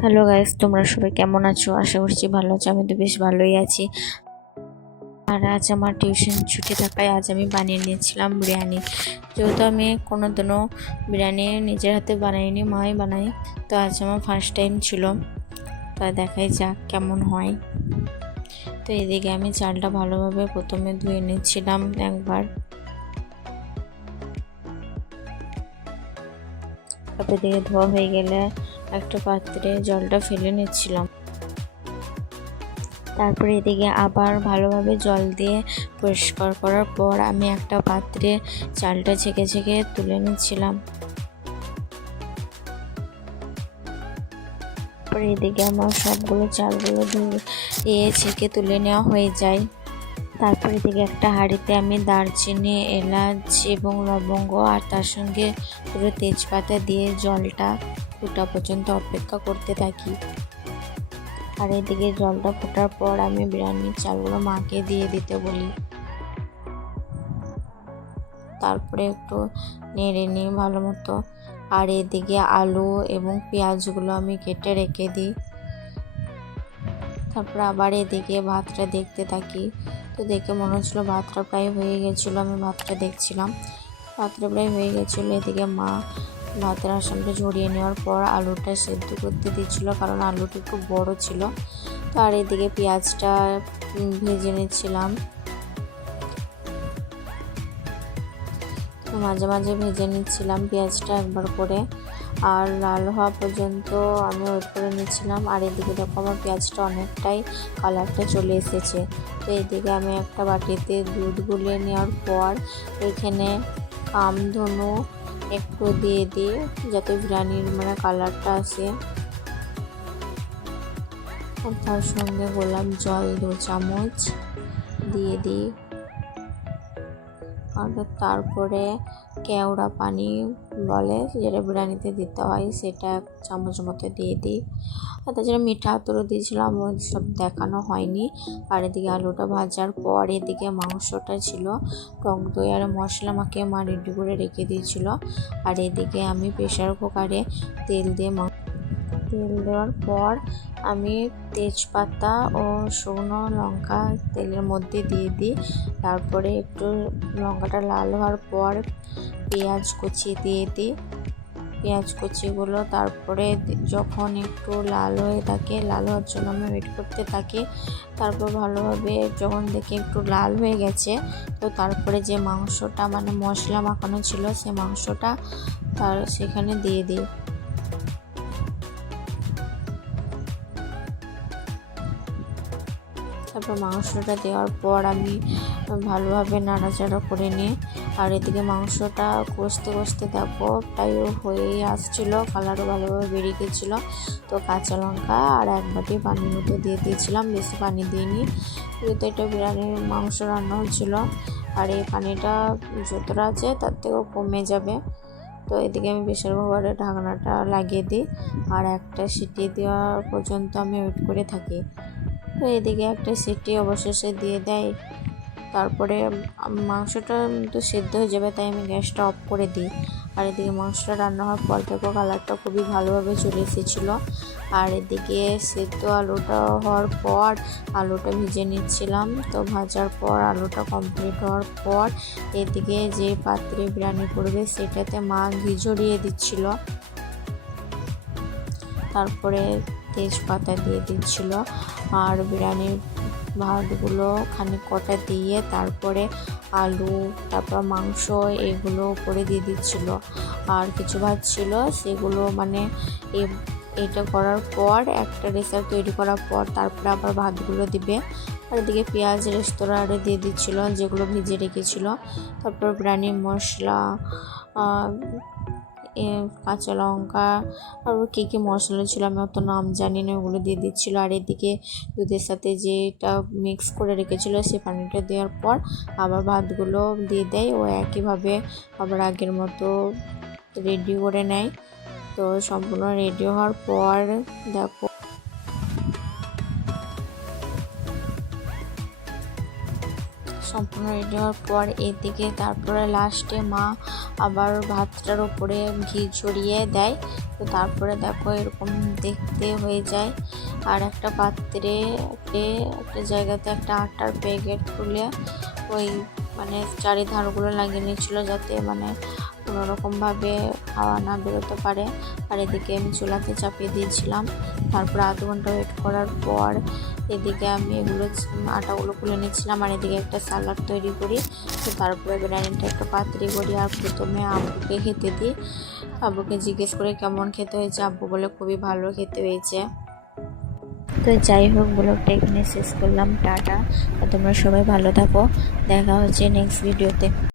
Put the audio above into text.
Hello guys, তোমরা সবাই কেমন আছো? আশা করছি ভালো আছো। আমি তো বেশ ভালোই আছি। আর আজ আমার টিউশন ছুটি থাকায় আজ আমি বানিয়ে নিয়েছিলাম বিরিয়ানি। যেহেতু আমি কোনোদিনও বিরিয়ানি নিজের হাতে বানাইনি, মাই বানাই, তো আজ আমার ফার্স্ট টাইম ছিল। তো দেখাই যাক কেমন হয়। তো এদিকে আমি চালটা ভালোভাবে প্রথমে ধুয়ে নিচ্ছিলাম একবার। তারপর এদিকে ধোয়া হয়ে গেলে একটা পাত্রে জলটা ফেলে নিচ্ছিলাম। তারপরে এদিকে আবার ভালোভাবে জল দিয়ে পরিষ্কার করার পর আমি একটা পাত্রে চালটা ছেঁকে ছেঁকে তুলে নিচ্ছিলাম। তারপরে এদিকে আমার সবগুলো চালগুলো ধুয়ে ছেঁকে তুলে নেওয়া হয়ে যায়। তারপরে এদিকে একটা হাঁড়িতে আমি দারচিনি, এলাচ এবং লবঙ্গ আর তার সঙ্গে পুরো তেজপাতা দিয়ে জলটা ফোটা পর্যন্ত অপেক্ষা করতে থাকি। আর এদিকে জলটা ফোটার পর আমি বিরিয়ানির চালগুলো মাকে দিয়ে দিতে বলি। তারপরে একটু নেড়ে নিই ভালো মতো। আর এদিকে আলু এবং পেঁয়াজগুলো আমি কেটে রেখে দিই। তারপর আবার এদিকে ভাতটা দেখতে থাকি। তো দেখে মনে হচ্ছিলো ভাতটা প্রায় হয়ে গেছিলো। আমি ভাতটা দেখছিলাম, ভাতটা প্রায় হয়ে গেছিলো। এদিকে মা ভাতের আসনটা ঝরিয়ে নেওয়ার পর আলুটা সেদ্ধ করতে দিচ্ছিলো, কারণ আলুটা একটু বড় ছিল। তো আর এদিকে পেঁয়াজটা ভেজে নিচ্ছিলাম। তো মাঝে মাঝে ভেজে নিচ্ছিলাম পেঁয়াজটা একবার করে, আর লাল হওয়া পর্যন্ত আমি ওয়েট করে নিচ্ছিলাম। আর এদিকে দেখো আমার পেঁয়াজটা অনেকটাই কালারটা চলে এসেছে। তো এদিকে আমি একটা বাটিতে দুধ গুলিয়ে নেওয়ার পর এখানে কামধুনু একটু দিয়ে দিই, যাতে বিরিয়ানির কালারটা আসে। তার সঙ্গে গোলাপ জল 2 চামচ দিয়ে দিই। আর তারপরে কেওড়া পানি বলে, যেটা বিরিয়ানিতে দিতে হয়, সেটা 1 চামচ মতো দিয়ে দিই। আর তাছাড়া মিঠা আতরও দিয়েছিলাম, ওই সব দেখানো হয়নি। আর এদিকে আলুটা ভাজার পর এদিকে মাংসটা ছিল, টক দই আর মশলা মাখিয়ে মা রেডি করে রেখে দিয়েছিল। আর এদিকে আমি প্রেশার কুকারে তেল দেওয়ার পর আমি তেজপাতা ও শুকনো লঙ্কা তেলের মধ্যে দিয়ে দিই। তারপরে একটু লঙ্কাটা লাল হওয়ার পর পেঁয়াজ কুচি দিয়ে দিই। পেঁয়াজ কুচিগুলো তারপরে যখন একটু লাল হয়ে থাকে, লাল হওয়ার জন্য আমি ওয়েট করতে থাকি। তারপর ভালোভাবে যখন দেখি একটু লাল হয়ে গেছে, তো তারপরে যে মাংসটা মশলা মাখানো ছিল, সে মাংসটা সেখানে দিয়ে দিই। তারপর মাংসটা দেওয়ার পর আমি ভালোভাবে নাড়াচাড়া করে নিই। আর এদিকে মাংসটা কষতে কষতে দেখো প্রায় হয়েই আসছিলো, কালারও ভালোভাবে বেরিয়ে গেছিলো। তো কাঁচা লঙ্কা আর 1 বাটি পানির মতো দিয়ে দিয়েছিলাম, বেশি পানি দিইনি, যেহেতু এটা বিরিয়ানির মাংস রান্না হচ্ছিল। আর এই পানিটা যতটা আছে তার থেকেও কমে যাবে। তো এদিকে আমি প্রেসার কুকারের ঢাকনাটা লাগিয়ে দিই, আর একটা সিটি দেওয়া পর্যন্ত আমি ওয়েট করে থাকি। তো এদিকে একটা সিটি অবশেষে দিয়ে দেয়। তারপরে মাংসটা তো সেদ্ধ হয়ে যাবে, তাই আমি গ্যাসটা অফ করে দিই। আর এদিকে মাংসটা রান্না হওয়ার পর দেখো কালারটা খুবই ভালোভাবে চলে এসেছিলো। আর এদিকে সেদ্ধ আলুটা হওয়ার পর আলুটা ভেজে নিচ্ছিলাম। তো ভাজার পর আলুটা কমপ্লিট হওয়ার পর এদিকে যে পাত্রে বিরিয়ানি করবে সেটাতে মা ঘি ঝরিয়ে দিচ্ছিল। তারপরে তেজপাতা দিয়ে দিচ্ছিল, আর বিরিয়ানির ভাতগুলো খানিক কটা দিয়ে তারপরে আলু, তারপর মাংস এগুলো উপরে দিয়ে দিচ্ছিল। আর কিছু ভাত ছিল, সেগুলো এটা করার পর একটা রেসার তৈরি করার পর তারপরে আবার ভাতগুলো দিবে। আর এদিকে পেঁয়াজ রেস্তোরাঁরে দিয়ে দিচ্ছিল, যেগুলো ভেজে রেখেছিল। তারপর বিরিয়ানির মশলা, কাঁচা লঙ্কা, আর কী কী মশলা ছিল আমি অত নাম জানি না, ওগুলো দিয়ে দিচ্ছিলো। আর এদিকে দুধের সাথে যেটা মিক্স করে রেখেছিলো সে পানিটা দেওয়ার পর আবার ভাতগুলো দিয়ে দেয়। ও একইভাবে আবার আগের মতো রেডি করে নেয়। তো সম্পূর্ণ রেডি হওয়ার পর দেখো সম্পূর্ণ রেডি হওয়ার পর এদিকে তারপরে লাস্টে মা আবার ভাতটার উপরে ঘি ছড়িয়ে দেয়। তো তারপরে দেখো এরকম দেখতে হয়ে যায়। আর একটা পাত্রে একটা জায়গাতে একটা আটার প্যাকেট খুলে ওই মানে চারিধারগুলো লাগিয়ে নিচ্ছিল, যাতে মানে কোনোরকমভাবে হাওয়া না বেরোতে পারে। আর এদিকে আমি চুলাতে চাপিয়ে দিয়েছিলাম। তারপর আধ ঘন্টা ওয়েট করার পর এদিকে আমি এগুলো আটাগুলো খুলে নিচ্ছিলাম, আর এদিকে একটা সালাড তৈরি করি। তো তারপরে বিরিয়ানিটা একটা পাত্রে করি, আর প্রথমে আব্বুকে খেতে দিই। আব্বুকে জিজ্ঞেস করে কেমন খেতে হয়েছে, আব্বু বলে খুবই ভালো খেতে হয়েছে। তো যাই হোক, ব্লগটা এখানে শেষ করলাম। টাটা। তোমরা সবাই ভালো থাকো, দেখা হচ্ছে নেক্সট ভিডিওতে।